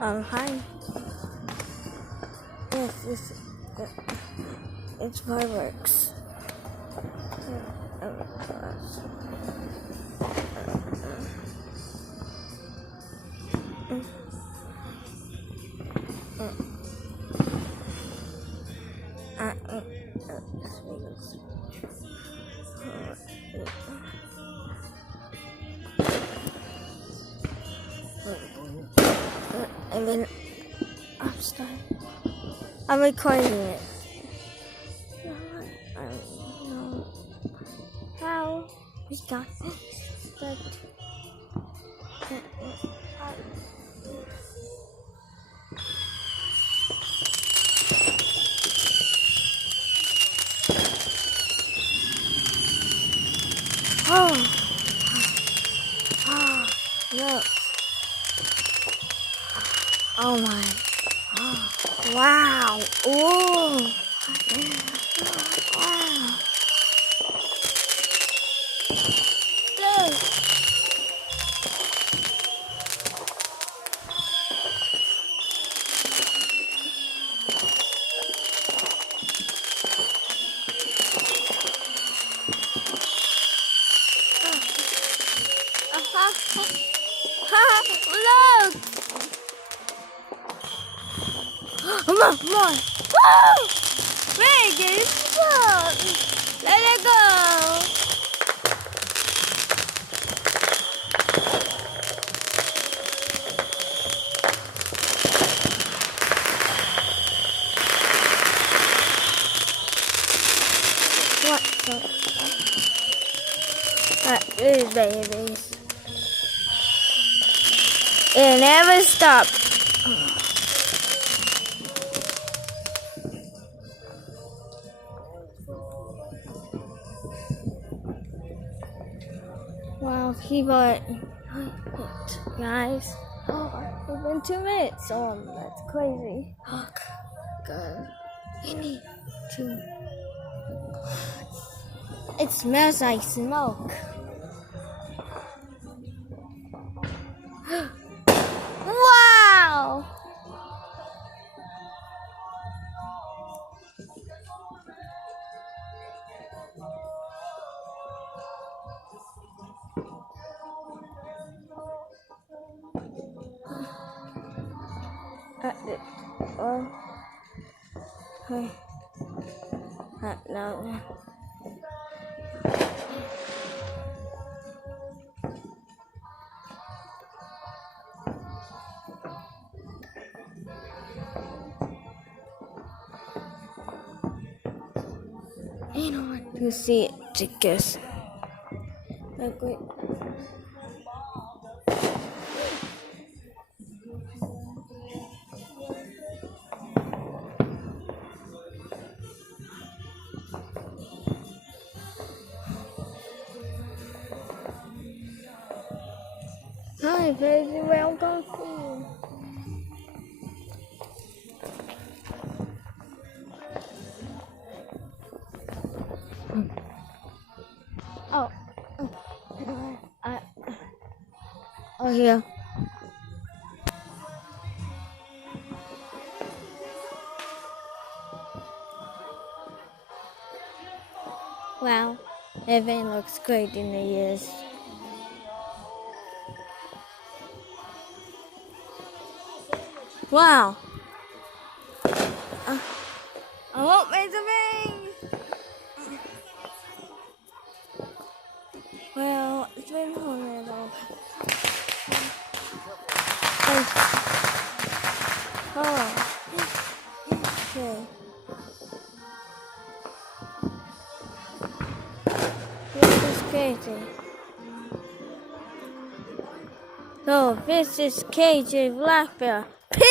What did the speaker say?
Hi. Yes, it's fireworks. And then I'm recording it. I don't know how we got this, but look. Oh my. Wow. Ooh. Wow. Look. Look. More. Woo! Wait, it's go. Let it go. What the? These babies. It never stopped. Wow, keyboard. Guys. It's been 2 minutes. That's crazy. God. We need to. It smells like smoke. Wow! No. You know what? You see it, chicas. Like, wait. Hi, baby, welcome to. Oh, here. Wow, everything looks great in the years. Wow. I won't make the ring. Well, it's been horrible. Okay. This is crazy. So, this is KJ Black Bear. Peace!